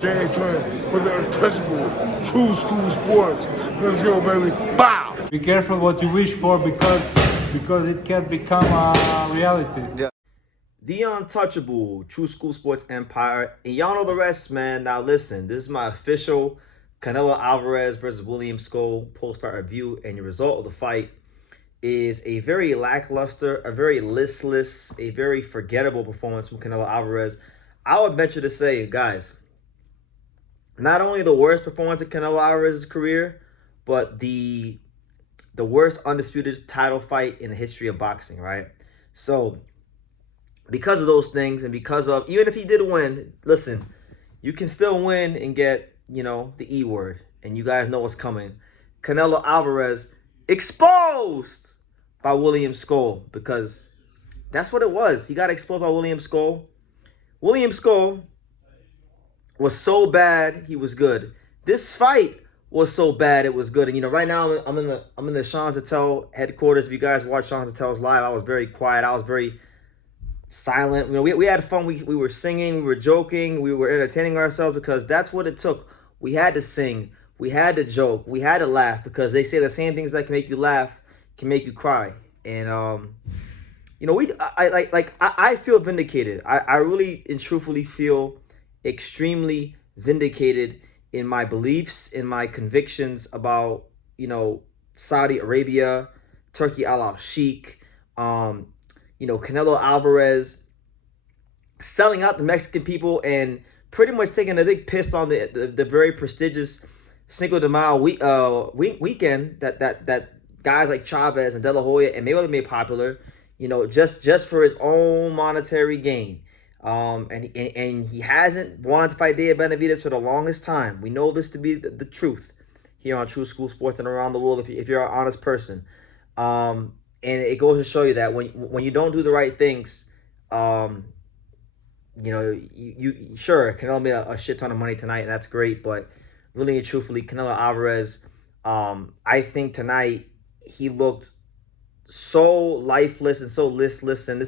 James Twin for the untouchable True School Sports. Let's go, baby. Bow! Be careful what you wish for because it can become a reality. Yeah. The untouchable True School Sports Empire. And y'all know the rest, man. Now listen, this is my official Canelo Alvarez versus William Scull post-fight review, and the result of the fight is a very lackluster, a very listless, a very forgettable performance from Canelo Alvarez. I would venture to say, guys, not only the worst performance of Canelo Alvarez's career, but the worst undisputed title fight in the history of boxing, right? So, because of those things, and because of, even if he did win, listen, you can still win and get, the E word, and you guys know what's coming. Canelo Alvarez exposed by William Scull, because that's what it was. He got exposed by William Scull. William Scull was so bad he was good. This fight was so bad it was good. And right now I'm in the Sean Zattel headquarters. If you guys watch Sean Zattel's live, I was very quiet. I was very silent. We had fun. We were singing, we were joking, we were entertaining ourselves, because that's what it took. We had to sing, we had to joke, we had to laugh, because they say the same things that can make you laugh can make you cry. And I feel vindicated. I really and truthfully feel extremely vindicated in my beliefs, in my convictions about, Saudi Arabia, Turkey al-Sheikh, Canelo Alvarez selling out the Mexican people and pretty much taking a big piss on the very prestigious Cinco de Mayo weekend that guys like Chavez and De La Hoya and Mayweather made popular, just for his own monetary gain. And he hasn't wanted to fight Dave Benavidez for the longest time. We know this to be the truth here on True School Sports and around the world, if you're an honest person. And it goes to show you that when you don't do the right things, you sure, Canelo made a shit ton of money tonight, and that's great. But really and truthfully, Canelo Alvarez, I think tonight he looked so lifeless and so listless, and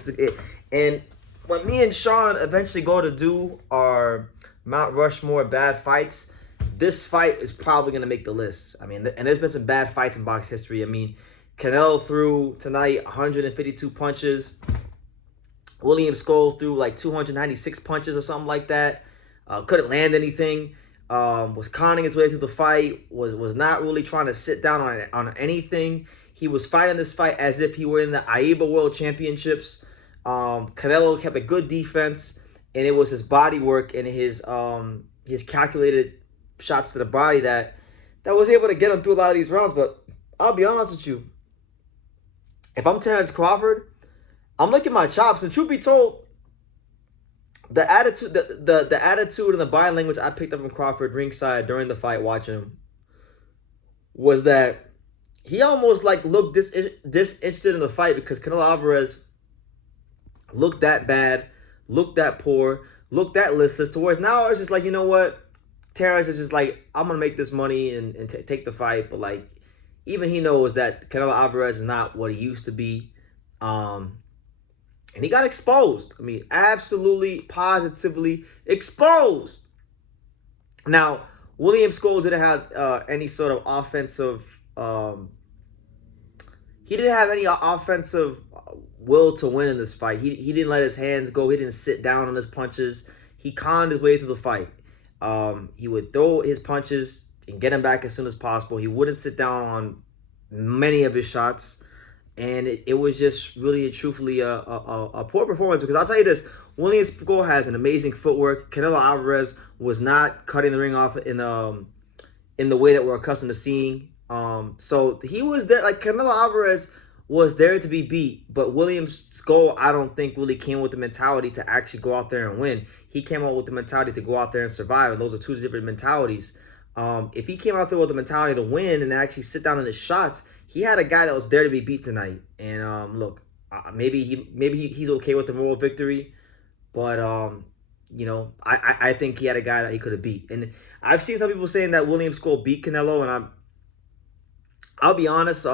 and when me and Sean eventually go to do our Mount Rushmore bad fights, this fight is probably going to make the list. I mean, and there's been some bad fights in box history. I mean, Canelo threw tonight 152 punches. William Scull threw like 296 punches or something like that. Couldn't land anything. Was conning his way through the fight. Was not really trying to sit down on anything. He was fighting this fight as if he were in the AIBA World Championships. Canelo kept a good defense, and it was his body work and his calculated shots to the body that was able to get him through a lot of these rounds. But I'll be honest with you, if I'm Terrence Crawford, I'm licking my chops. And truth be told, the attitude, the attitude and the body language I picked up from Crawford ringside during the fight, watching him, was that he almost looked disinterested in the fight, because Canelo Alvarez looked that bad, looked that poor, looked that listless, towards now it's just like, you know what, Terrence is just like, I'm going to make this money and take the fight. But even he knows that Canelo Alvarez is not what he used to be. And he got exposed. I mean, absolutely, positively exposed. Now, William Scull didn't have any sort of offensive, he didn't have any offensive will to win in this fight. He didn't let his hands go. He didn't sit down on his punches. He conned his way through the fight. He would throw his punches and get him back as soon as possible. He wouldn't sit down on many of his shots. And it was just really and truthfully a poor performance, because I'll tell you this, William Scull has an amazing footwork. Canelo Alvarez was not cutting the ring off in the way that we're accustomed to seeing. So he was there, Canelo Alvarez was there to be beat, but William Scull, I don't think, really came with the mentality to actually go out there and win. He came out with the mentality to go out there and survive, and those are two different mentalities. If he came out there with the mentality to win and actually sit down on his shots, he had a guy that was there to be beat tonight. And look, maybe he's okay with the moral victory, but I think he had a guy that he could have beat. And I've seen some people saying that William Scull beat Canelo, and I'll be honest,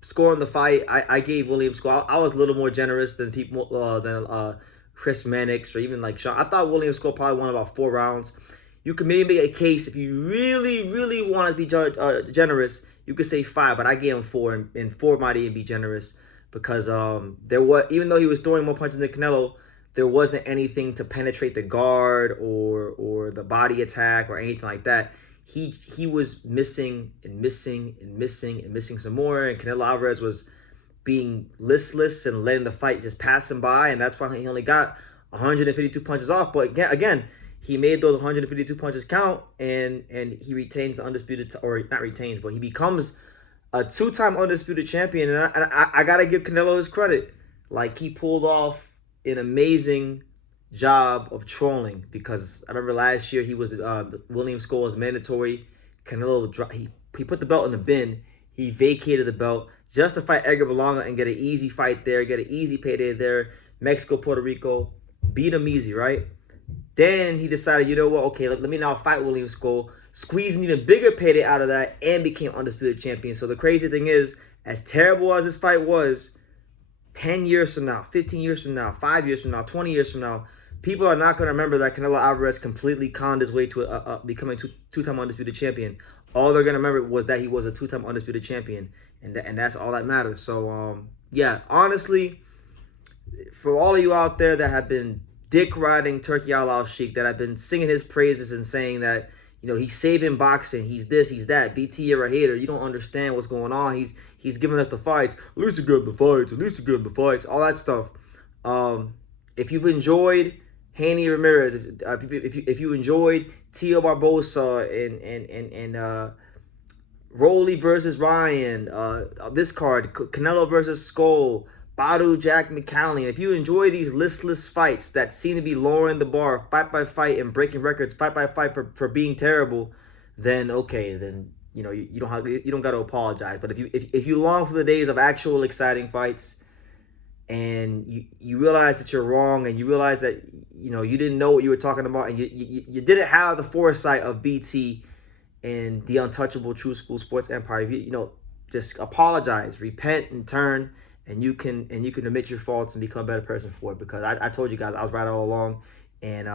scoring the fight, I gave William Scull. I was a little more generous than people than Chris Mannix or even Sean. I thought William Scull probably won about 4 rounds. You can maybe make a case if you really, really want to be generous. You could say 5, but I gave him 4, and 4 might even be generous because there was, even though he was throwing more punches than Canelo, there wasn't anything to penetrate the guard or the body attack or anything like that. He was missing and missing and missing and missing some more, and Canelo Alvarez was being listless and letting the fight just pass him by, and that's why he only got 152 punches off. But again, he made those 152 punches count, and he retains the undisputed, or not retains, but he becomes a 2-time undisputed champion. And I gotta give Canelo his credit. Like, he pulled off an amazing job of trolling, because I remember last year he was William Scull was mandatory. Canelo he put the belt in the bin. He vacated the belt just to fight Edgar Berlanga and get an easy fight there, get an easy payday there. Mexico, Puerto Rico, beat him easy, right? Then he decided, you know what, okay, let me now fight William Scull, squeeze an even bigger payday out of that, and became undisputed champion. So the crazy thing is, as terrible as this fight was, 10 years from now, 15 years from now, 5 years from now, 20 years from now, people are not going to remember that Canelo Alvarez completely conned his way to becoming two-time undisputed champion. All they're going to remember was that he was a 2-time undisputed champion, and that's all that matters. So, yeah, honestly, for all of you out there that have been dick-riding Turki Al-Sheikh, that have been singing his praises and saying that, you know, he's saving boxing, he's this, he's that, BT, you're a hater, you don't understand what's going on, he's giving us the fights, at least he got the fights, at least he got the fights, all that stuff. If you've enjoyed Haney Ramirez, if you enjoyed Tio Barbosa and Rolly versus Ryan, this card, Canelo versus Scull, Badu, Jack McCallum, if you enjoy these listless fights that seem to be lowering the bar fight by fight and breaking records fight by fight for being terrible, then okay, then you know you don't got to apologize. But if you long for the days of actual exciting fights, and you realize that you're wrong, and you realize that you know you didn't know what you were talking about, and you didn't have the foresight of BT and the untouchable True School Sports Empire, you know, just apologize, repent, and turn. And you can admit your faults and become a better person for it, because I told you guys I was right all along. And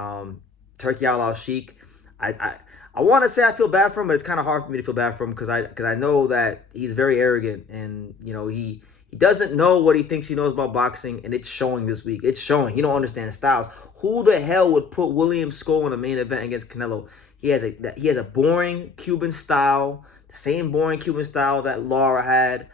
Turki Al-Sheikh, I want to say I feel bad for him, but it's kind of hard for me to feel bad for him because I know that he's very arrogant, and you know he doesn't know what he thinks he knows about boxing, and it's showing this week. It's showing. He don't understand styles. Who the hell would put William Scull in a main event against Canelo? He has a boring Cuban style, the same boring Cuban style that Lara had.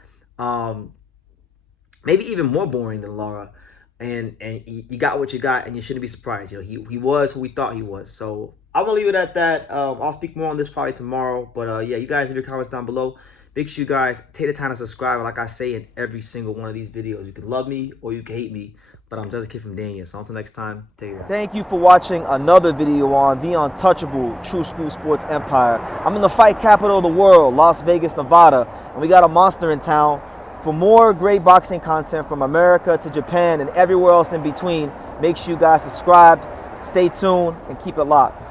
Maybe even more boring than Lara, and you got what you got, and you shouldn't be surprised. You know, he was who we thought he was. So I'm gonna leave it at that. I'll speak more on this probably tomorrow. But yeah, you guys leave your comments down below. Make sure you guys take the time to subscribe. Like I say in every single one of these videos, you can love me or you can hate me, but I'm just a kid from Dania. So until next time, take care. Thank you for watching another video on the untouchable True School Sports Empire. I'm in the fight capital of the world, Las Vegas, Nevada, and we got a monster in town. For more great boxing content from America to Japan and everywhere else in between, make sure you guys subscribe, stay tuned, and keep it locked.